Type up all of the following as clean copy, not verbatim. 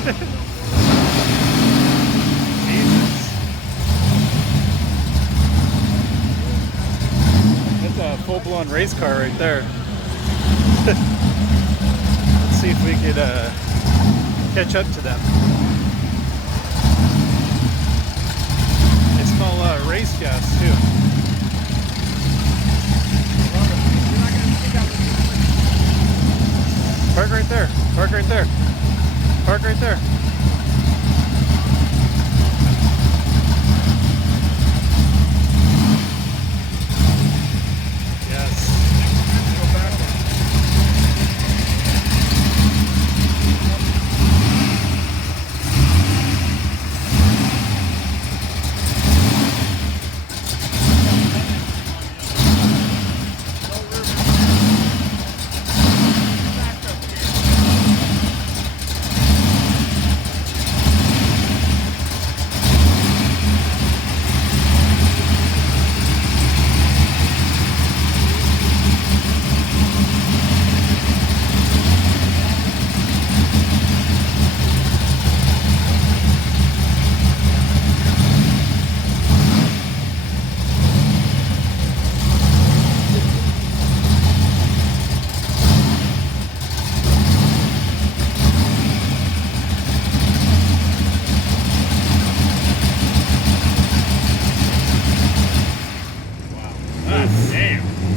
Jesus. That's a full-blown race car right there. Let's see if we could catch up to them. They smell race gas too. Park right there. Park right there. Park right there. Yes.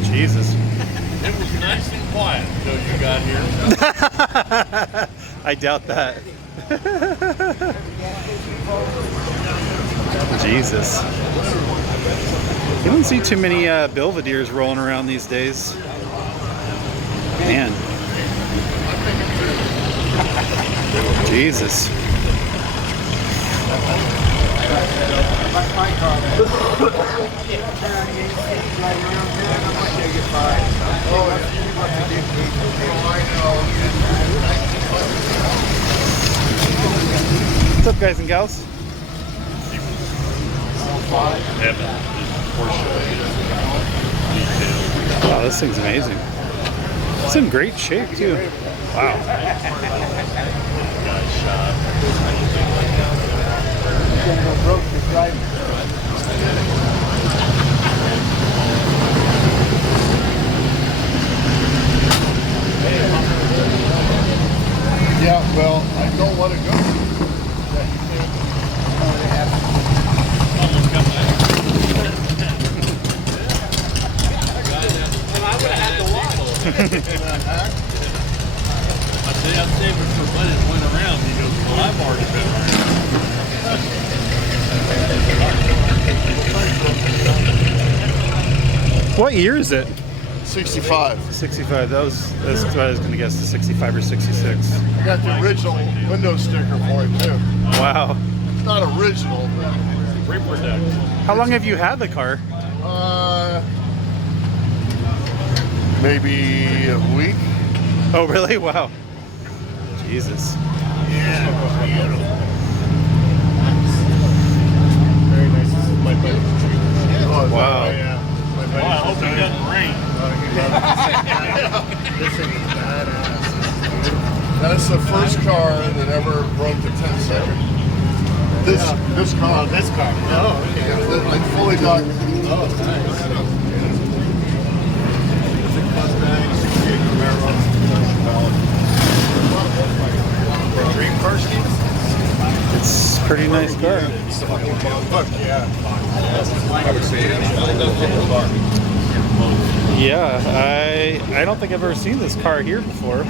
Jesus. It was nice and quiet until you got here. I doubt that. Jesus. You don't see too many Belvederes rolling around these days. Man. Jesus. What's up, guys and gals? Wow, this thing's amazing. It's in great shape too. Wow. Yeah, well, I don't want to go. I would have had the waddle. I say I'm saving for when it went around. He goes, well, I've already been around. What year is it? 65. 65. That's what I was going to guess, the 65 or 66. I got the original window sticker for it too. Wow. It's not original, but Reproduction. How long have you had the car? maybe a week. Oh, really? Wow. Jesus. Yeah. Very nice. This is my favorite tree. Oh, Wow. Yeah. Well, I hope it doesn't rain. This thing is badass. That's the first car that ever broke the 10-second. This car. Oh, this car. Oh, okay. Yeah, like fully documented. Oh, nice. Dream car, Steve? It's a pretty nice car. Fuck yeah. I would say Yeah, I don't think I've ever seen this car here before.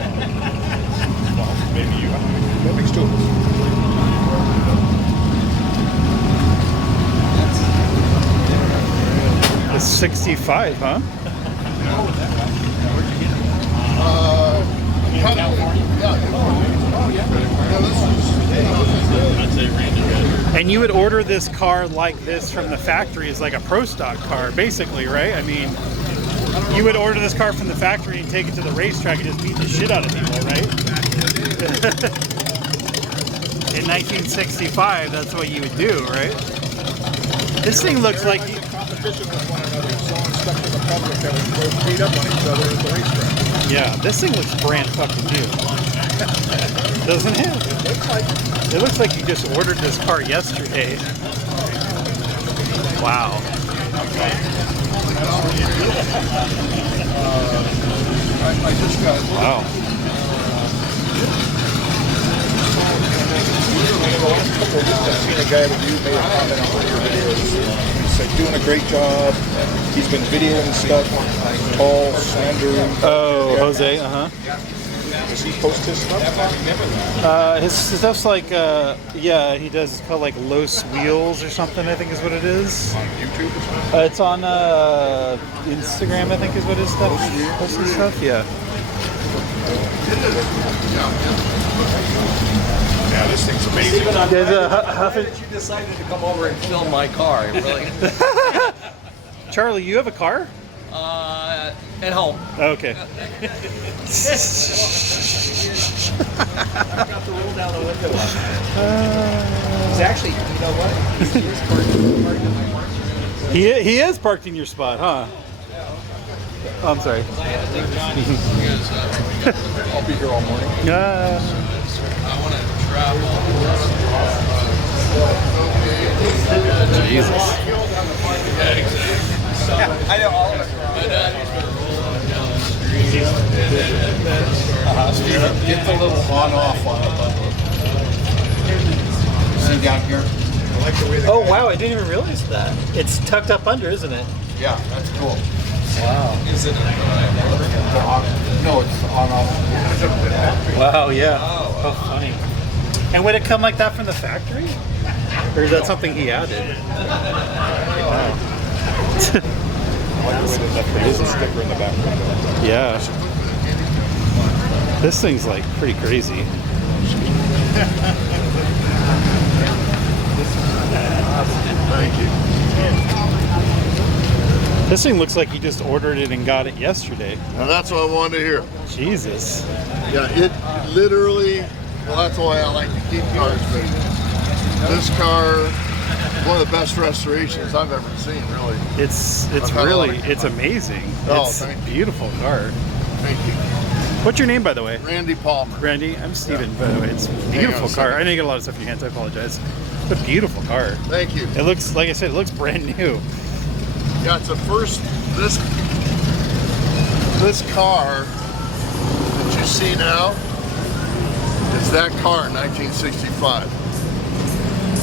maybe you. That makes two of us. It's 65, huh? And you would order this car like this from the factory as like a pro stock car, basically, right? I mean, you would order this car from the factory and take it to the racetrack and just beat the shit out of people, right? In 1965, that's what you would do, right? This thing looks like... Competition with one another. So stuck to the public that would both beat up on each other at the racetrack. Yeah, this thing looks brand fucking new. Doesn't it? It looks like you just ordered this car yesterday. Wow. I just got Wow. I've seen a guy review, made a comment on one of your videos. He's like doing a great job. He's been videoing stuff. Tall, slender. Oh, Jose, Does he post his stuff? His stuff's like, yeah, he does, it's called like Los Wheels or something, I think is what it is. On YouTube or something? It's on Instagram, I think is what his stuff posting stuff, yeah. Yeah, this thing's amazing. There's a Why did you decided to come over and film my car? It really, Charlie, you have a car? at home. Okay. Got to roll down the window on that. He's actually, you know what? He is parked in my parking. He is parked in your spot, huh? Oh, I'm sorry. I'll be here all morning. Jesus. I know all of it. Steven, get the little on-off on the button. See down here? I like the way the Oh guy- wow, I didn't even realize that. It's tucked up under, isn't it? Yeah, that's cool. Wow. Is it? No, it's on-off. Wow, yeah. How funny. And would it come like that from the factory? Or is that something he added? Wow. I like the way that there is a sticker in the back window. Yeah. This thing's like pretty crazy. Thank you. This thing looks like you just ordered it and got it yesterday. Now that's what I wanted to hear. Jesus. Yeah, it literally, well, that's why I like to keep cars, but this car, one of the best restorations I've ever seen, really. It's I've had a lot really, of- it's amazing. Oh, It's a thank you. beautiful car. Thank you. What's your name, by the way? Randy Palmer. Randy, I'm Steven, by the way. It's a on beautiful a car. second. I know you get a lot of stuff in your hands, I apologize. It's a beautiful car. Thank you. It looks, like I said, it looks brand new. Yeah, it's the first, this car that you see now is that car in 1965.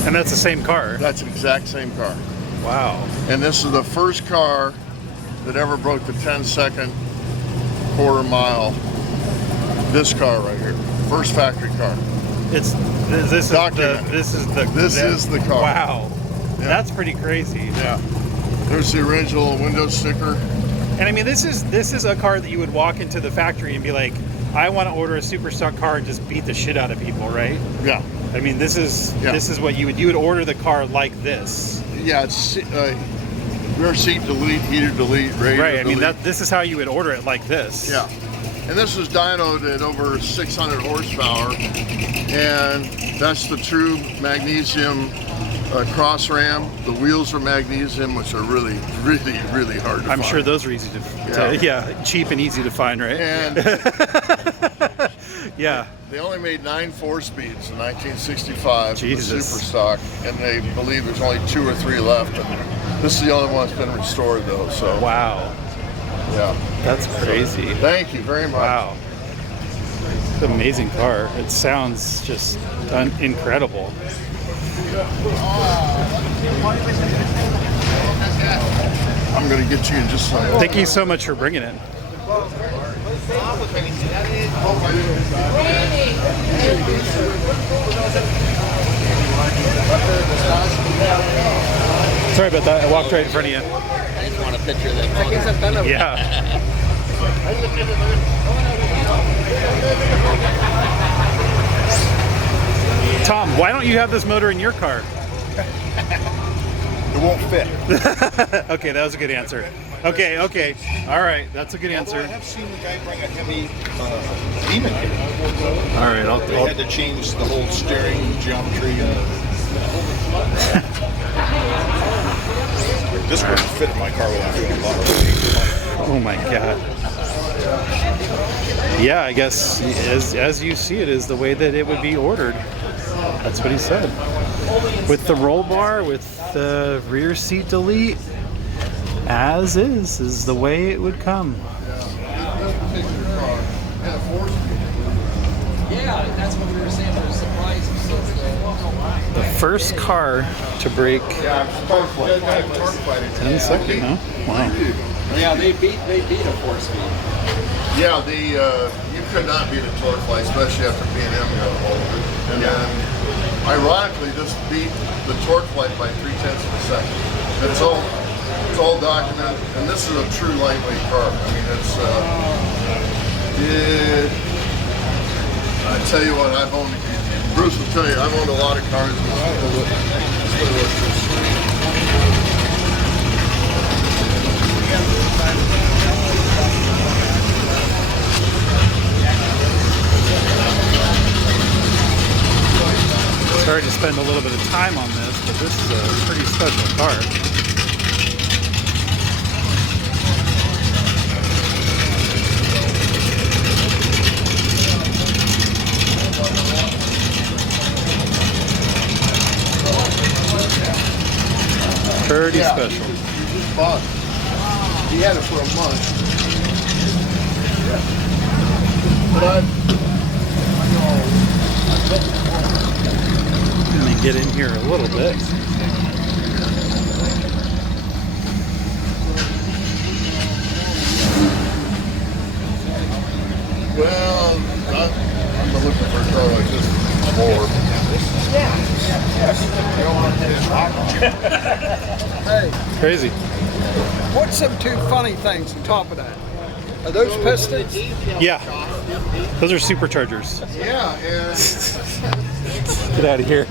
And that's the same car. That's the exact same car. Wow. And this is the first car that ever broke the 10-second quarter mile. This car right here, first factory car. It's this is the Documented. this is the This is the car. Wow. Yeah. That's pretty crazy. Yeah. There's the original window sticker. And I mean, this is a car that you would walk into the factory and be like, I want to order a super stock car and just beat the shit out of people, right? Yeah. I mean, this is what you would order the car like this, Yeah, it's rear seat delete, heater delete, radio right? I mean, delete. this is how you would order it like this. Yeah. And this was dynoed at over 600 horsepower. And that's the true magnesium cross ram. The wheels are magnesium, which are really, really, really hard to find. I'm sure those are easy to cheap and easy to find, right? And Yeah. they only made 9 4-speeds in 1965 for the Jesus. super stock, and they believe there's only 2 or 3 left. And this is the only one that's been restored, though. So Wow. yeah. That's crazy. Thank you very much. Wow. It's an amazing car. It sounds just incredible. I'm gonna get you in just a second. Thank you so much for bringing it. Sorry about that. I walked right in front of you. I just want a picture of that. Yeah. Tom, why don't you have this motor in your car? It won't fit. Okay, that was a good answer. Okay. All right, that's a good Although I answer. have seen the guy bring a HEMI Demon here. All right, They had to change the whole steering geometry. This wouldn't fit in my car without doing a lot of Oh my God. Yeah, I guess as you see it is the way that it would be ordered. That's what he said. With the roll bar, with the rear seat delete, as is the way it would come. Yeah, that's what we were saying. We were surprised. The first car to break 10 seconds, huh? Wow. Yeah, they beat a 4-speed. Yeah, you could not beat a torque flight, especially after B&M got a hold of it. And then, ironically, this beat the torque flight by 0.3 of a second. It's all documented, and this is a true lightweight car. I mean, I tell you what, Bruce will tell you, I've owned a lot of cars. Sorry to spend a little bit of time on this, but this is a pretty special car. Pretty special. He just bought it. He had it for a month. But Let me get in here a little bit. well, I'm looking for a car like this more. Hey, Crazy. what's some two funny things on top of that? Are those pistons? Yeah. Those are superchargers. Yeah, and Get out of here.